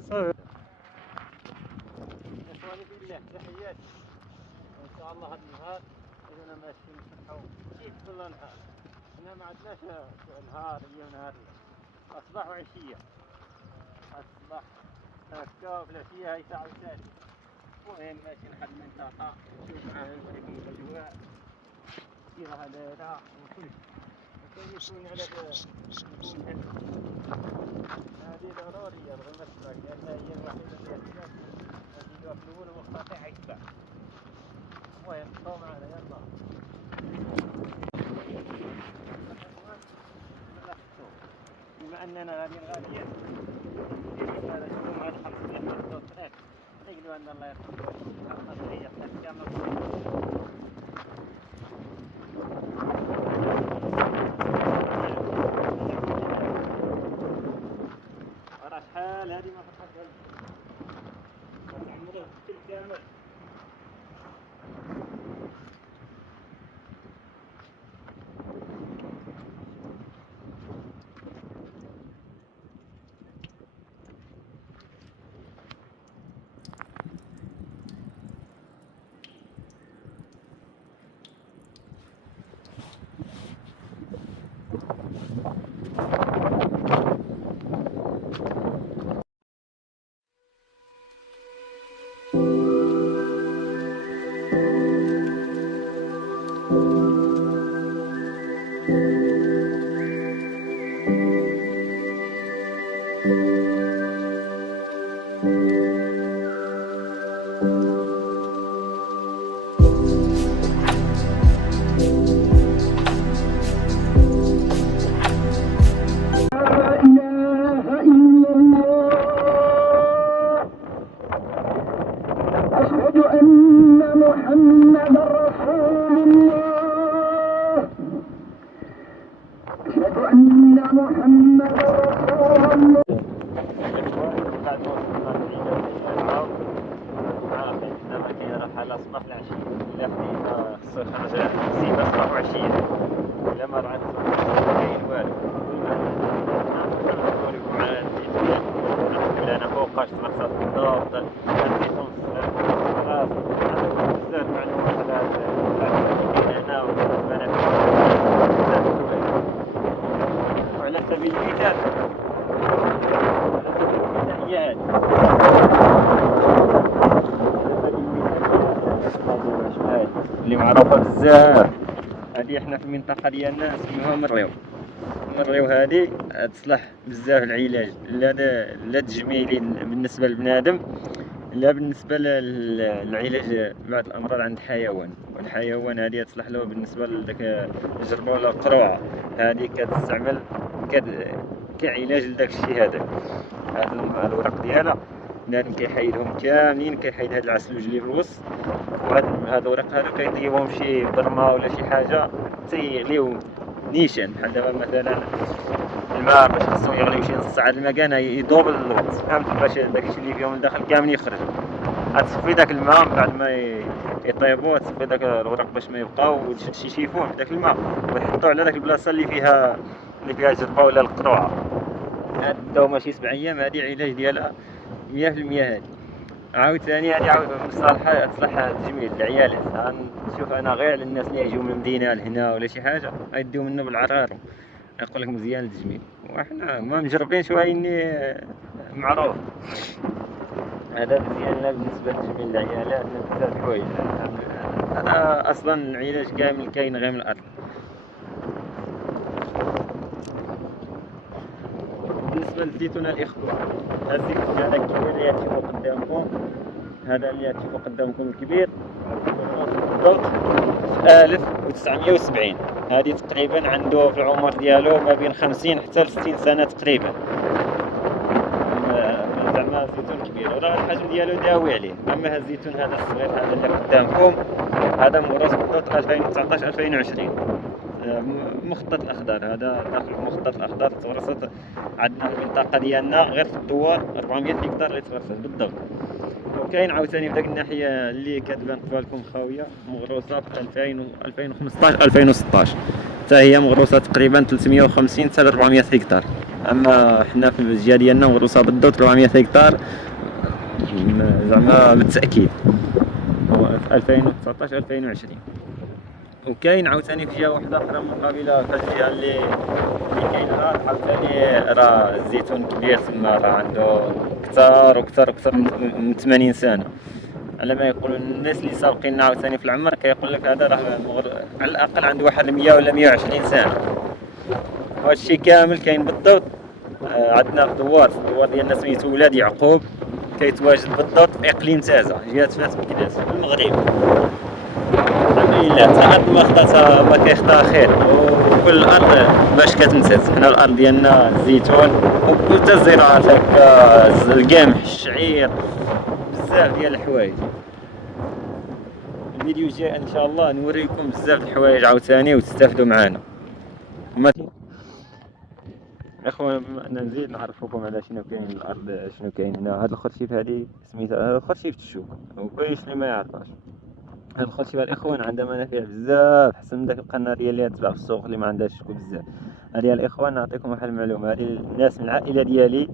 صافي. اخواني بالله تحياتي ان شاء الله هذا النهار انا ماشي نصحو كيف كل نهار. هنا ما عندناش نهار هي ونهار اصبح وعشيه. الصباح هكا والعشيه هاي ساعه وثالث. المهم ماشي لحد المنطقه نشوف معاه نوريكم الاجواء كيف هذا وكل يكون على نكون هذه ضرورية الغمسة لأنها هي الوحيدة اللي هذه الأول مقاطع يتبع. المهم بقوا معنا يلا. بما أننا غاديين غاديين هذا شوفوا مع الخمس اللي حطوا الطريق نقولوا أن الله يرحمه خاطر هي طريق كاملة. شحال هذه ما فتحتش عمره كل كامل. أصبح العشية لا حديثة خرج سيبا أصبح عشية لا ما رعت كاين والو. نوريكم على الزيتون ولا أنا فوقاش تمرصات بالضبط الزيتون خلاص بزاف معلومات على هنا وعلى سبيل المثال هي اللي معروفة بزاف. هذه احنا في المنطقة ديالنا سموها مريو. مريو هذه تصلح بزاف العلاج لا تجميلي بالنسبة للبنادم لا بالنسبة للعلاج بعض الأمراض عند الحيوان. والحيوان هذه تصلح له بالنسبة لذاك الجربة ولا القروعة هذه كتستعمل كعلاج لذاك الشيء هذا. هذا الورق ديالها بنادم كيحيدهم كاملين كيحيد هاد العسلوج اللي في الوسط وهاد الورق هادو كيطيبهم شي برمه ولا شي حاجه تيغليو نيشان. بحال دابا مثلا الماء باش خصو يغليو شي نص ساعه الماء كان يدوب الوقت فهمت باش داكشي اللي فيهم لداخل كامل يخرج. غتصفي داك الماء بعد ما يطيبوا تصفي داك الورق باش ما يبقاو وتشد شي شيفون في داك الماء ويحطوه على داك البلاصه اللي فيها جربه ولا القروعه. هاد الدواء شي 7 ايام هادي علاج ديالها 100% هادي. عاود ثاني هادي عاود مصالحة تصلح التجميل العيالات. نشوف انا غير الناس اللي يجيو من المدينه لهنا ولا شي حاجه غيديو منه بالعرارو يقول لك مزيان التجميل وحنا ما مجربين شويه معروف. هذا مزيان لا بالنسبه للتجميل العيالات بزاف حوايج. هذا اصلا العلاج كامل كاين غير من الارض. بالنسبه للزيتون الاخوه هذا الزيتون هذا الكبير اللي تشوفوا قدامكم هذا اللي تشوفوا قدامكم الكبير بالضبط 1970. هذه تقريبا عنده في العمر ديالو ما بين 50 حتى ل 60 سنه تقريبا. زعما زيتون كبير وراه الحجم ديالو داوي عليه. اما هذا الزيتون هذا الصغير هذا اللي قدامكم هذا مغروس بالضبط 2019 2020 مخطط الاخضر. هذا داخل المخطط الاخضر تورثت عندنا في المنطقه ديالنا غير في الدوار 400 هكتار اللي تورثت بالضبط. وكاين عاوتاني في داك الناحيه اللي كتبان قبالكم خاويه مغروسه في 2015 2016 حتى هي مغروسه تقريبا 350 حتى 400 هكتار. اما حنا في الجهه ديالنا مغروسه بالضبط 400 هكتار زعما بالتاكيد، هو في 2019 2020. وكاين عاوتاني في جهه واحده اخرى مقابله في الجهه اللي كاينها عاوتاني راه الزيتون كبير تما، راه عنده اكثر من 80 سنه على ما يقولوا الناس اللي سابقين عاوتاني في العمر. كيقول لك هذا راه على الاقل عنده واحد 100 ولا 120 سنه. هذا الشيء كامل كاين بالضبط. عندنا في الدوار ديالنا سميتو ولاد يعقوب، كيتواجد بالضبط في اقليم تازه جهه فاس بكداس في المغرب. الحمد لله حتى ارض ما خطاتها ما كيخطاها خير، وكل الارض باش كتمتاز. حنا الارض ديالنا الزيتون وحتى الزراعات هكا القمح الشعير بزاف ديال الحوايج. الفيديو الجاي ان شاء الله نوريكم بزاف د الحوايج عاوتاني وتستافدوا معنا. اخوان انا نزيد نعرفكم على شنو كاين الارض، شنو كاين هنا. هذا الخرشيف هذه سميتها هذا خرشيف الشوك، وكاينش اللي ما يعرفهاش. هاد الخرشيف الاخوان عندها منافع بزاف احسن من داك القناريه اللي تباع في السوق اللي ما عندهاش شكو بزاف. هذه الاخوان نعطيكم واحد المعلومه، هذه الناس من العائله ديالي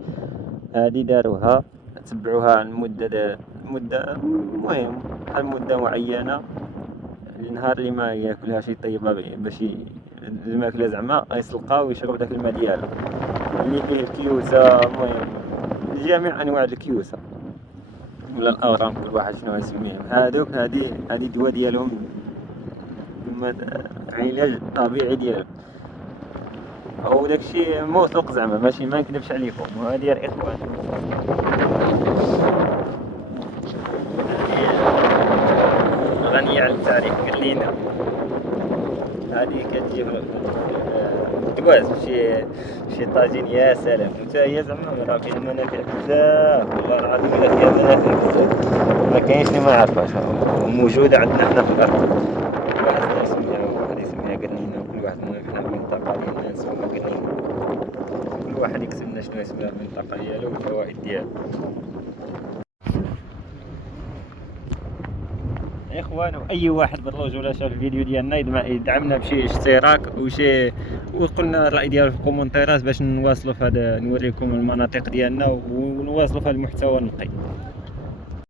هذه داروها تبعوها عن مده المهم بحال مده معينه. النهار اللي ما ياكلها شي طيبه باش الماكله زعما يسلقها ويشرب داك الماء ديالها اللي فيه الكيوسه، المهم جميع انواع الكيوسه ولا الاورام كل واحد شنو يسميهم. هادوك هادي دواء ديالهم، علاج طبيعي ديالهم، او داكشي موثوق زعما ماشي ما نكذبش عليكم. وهذه الاخوان غنية على التعريف. قال لينا هذه كتجيب دواز شي طاجين يا سلام، وتا هي زعما راه فيها منافع بزاف والله العظيم. الا فيها منافع بزاف ما كاينش اللي ما عارفهاش، وموجوده عندنا حنا في الارض. واحد يسميها قرنينه، وكل واحد حنا في المنطقه ديالنا نسموها قرنينه. كل واحد يكتب لنا شنو اسمها المنطقه ديالو والفوائد ديالو. اخوان اي واحد بالرجوله شاف الفيديو ديالنا يدعمنا بشي اشتراك وشي، وقلنا الراي ديالو في الكومنتيرات باش نواصلوا في هذا، نوريكم المناطق ديالنا ونواصلوا في المحتوى النقي.